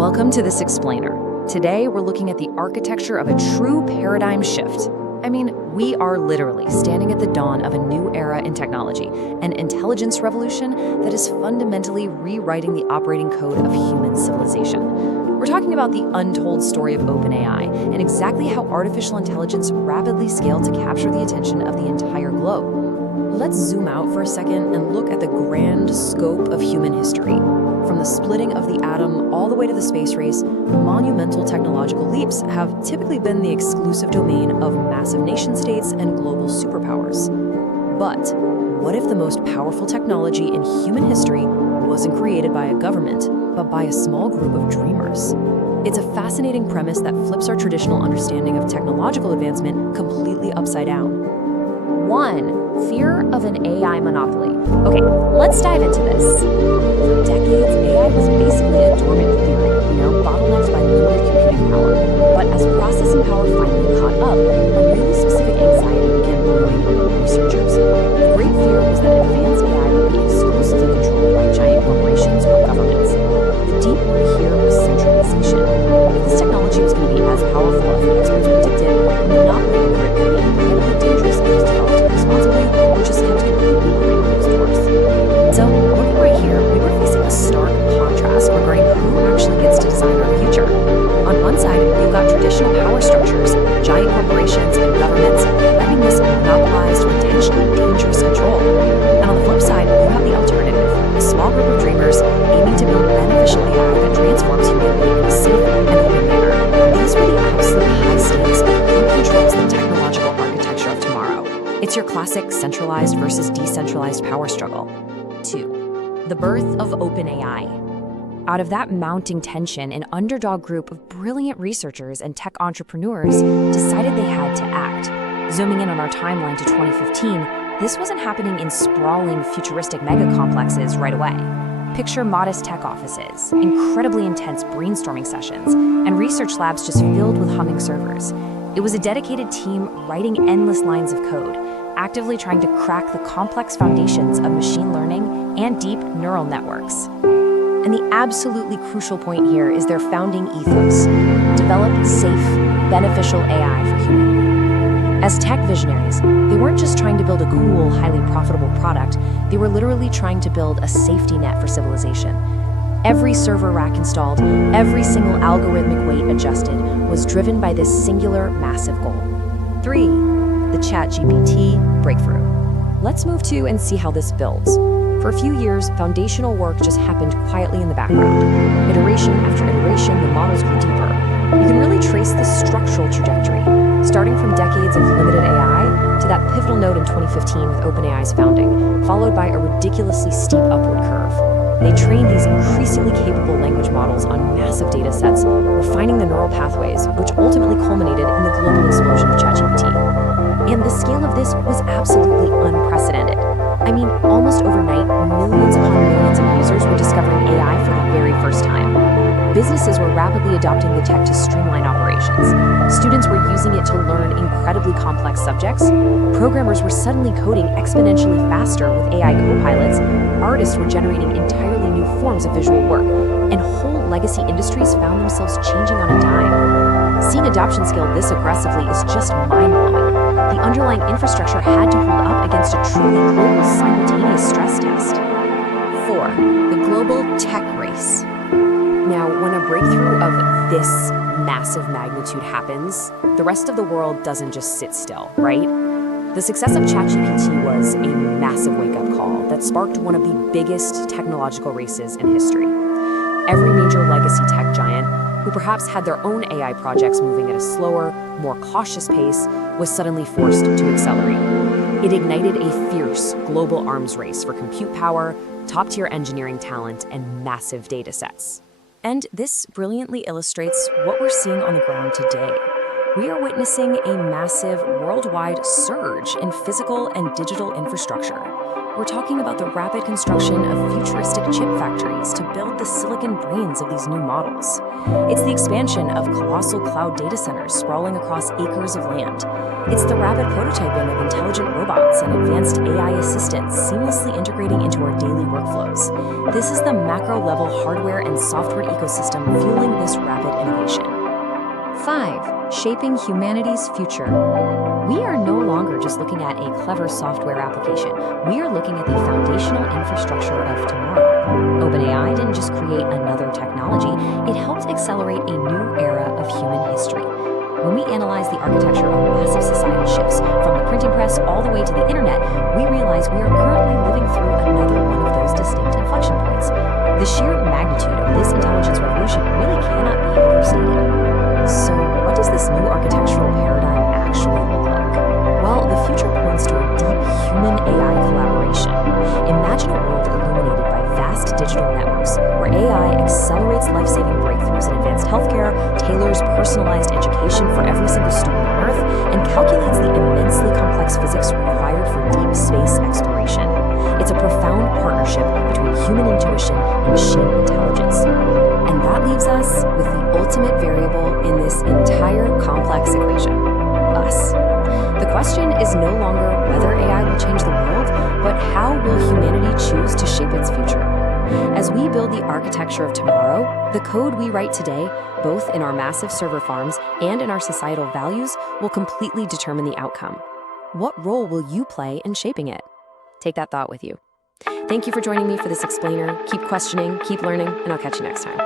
Welcome to This Explainer. Today, we're looking at the architecture of a true paradigm shift. I mean, we are literally standing at the dawn of a new era in technology, an intelligence revolution that is fundamentally rewriting the operating code of human civilization. We're talking about the untold story of OpenAI and exactly how artificial intelligence rapidly scaled to capture the attention of the entire globe. Let's zoom out for a second and look at the grand scope of human history. From the splitting of the atom all the way to the space race, monumental technological leaps have typically been the exclusive domain of massive nation-states and global superpowers. But what if the most powerful technology in human history wasn't created by a government, but by a small group of dreamers? It's a fascinating premise that flips our traditional understanding of technological advancement completely upside down. 1. Fear of an AI monopoly. Okay, let's dive into this. For decades, AI was basically a dormant theory, bottlenecked by limited computing power. But as processing power finally caught up, a really specific anxiety began brewing among researchers. The great fear was that advanced AI would be exclusively controlled by giant corporations or governments. The deep word here was centralization. If this technology was going to be as powerful as the experts predicted, a monopoly over it would be incredibly dangerous if it was developed responsibly or just kept completely behind closed doors. So, looking right here, we were facing a stark contrast regarding who actually gets to design our future. On one side, you've got traditional power structures, giant corporations and governments letting this monopolized, potentially dangerous control. And on the flip side, you have the alternative, a small group of dreamers aiming to build beneficial AI that transforms humanity in a safe and open manner. These were the absolute high stakes of who controls the technological architecture of tomorrow. It's your classic centralized versus decentralized power struggle. 2. The birth of OpenAI. Out of that mounting tension, an underdog group of brilliant researchers and tech entrepreneurs decided they had to act. Zooming in on our timeline to 2015, this wasn't happening in sprawling, futuristic mega-complexes right away. Picture modest tech offices, incredibly intense brainstorming sessions, and research labs just filled with humming servers. It was a dedicated team writing endless lines of code, actively trying to crack the complex foundations of machine learning and deep neural networks. And the absolutely crucial point here is their founding ethos: develop safe, beneficial AI for humanity. As tech visionaries, they weren't just trying to build a cool, highly profitable product, they were literally trying to build a safety net for civilization. Every server rack installed, every single algorithmic weight adjusted was driven by this singular, massive goal. 3. The ChatGPT breakthrough. Let's move to and see how this builds. For a few years, foundational work just happened quietly in the background. Iteration after iteration, the models grew deeper. You can really trace the structural trajectory, starting from decades of limited AI to that pivotal node in 2015 with OpenAI's founding, followed by a ridiculously steep upward curve. They trained these increasingly capable language models on massive data sets, refining the neural pathways, which ultimately culminated in the global explosion of ChatGPT. And the scale of this was absolutely unprecedented. I mean, almost overnight, millions upon millions of users were discovering AI for the very first time. Businesses were rapidly adopting the tech to streamline operations. Students were using it to learn incredibly complex subjects. Programmers were suddenly coding exponentially faster with AI co-pilots. Artists were generating entirely new forms of visual work. And whole legacy industries found themselves changing on a dime. Seeing adoption scale this aggressively is just mind-blowing. The underlying infrastructure had to hold up against a truly global simultaneous stress test. 4. The global tech race. Now, when a breakthrough of this massive magnitude happens, the rest of the world doesn't just sit still, right? The success of ChatGPT was a massive wake-up call that sparked one of the biggest technological races in history. Every major legacy tech giant, who perhaps had their own AI projects moving at a slower, more cautious pace, was suddenly forced to accelerate. It ignited a fierce global arms race for compute power, top-tier engineering talent, and massive data sets. And this brilliantly illustrates what we're seeing on the ground today. We are witnessing a massive worldwide surge in physical and digital infrastructure. We're talking about the rapid construction of futuristic chip factories to build the silicon brains of these new models. It's the expansion of colossal cloud data centers sprawling across acres of land. It's the rapid prototyping of intelligent robots and advanced AI assistants seamlessly integrating into our daily workflows. This is the macro-level hardware and software ecosystem fueling this rapid innovation. 5. Shaping humanity's future. We are no longer just looking at a clever software application. We are looking at the foundational infrastructure of tomorrow. OpenAI didn't just create another technology, it helped accelerate a new era of human history. When we analyze the architecture of massive societal shifts, from the printing press all the way to the internet, we realize we are currently living through another one of those distinct inflection points. The sheer magnitude of this intelligence revolution really cannot be overstated. So, what does this new architectural paradigm actually look like? Well, the future points toward deep human-AI collaboration. Imagine a world illuminated by vast digital networks, where AI accelerates life-saving breakthroughs in advanced healthcare, tailors personalized education for every single student on Earth, and calculates the immensely complex physics required for deep space exploration. It's a profound partnership between human intuition and machine intelligence. And that leaves us with the ultimate variable in this entire complex equation: us. The question is no longer whether AI will change the world, but how will humanity choose to shape its future? As we build the architecture of tomorrow, the code we write today, both in our massive server farms and in our societal values, will completely determine the outcome. What role will you play in shaping it? Take that thought with you. Thank you for joining me for this explainer. Keep questioning, keep learning, and I'll catch you next time.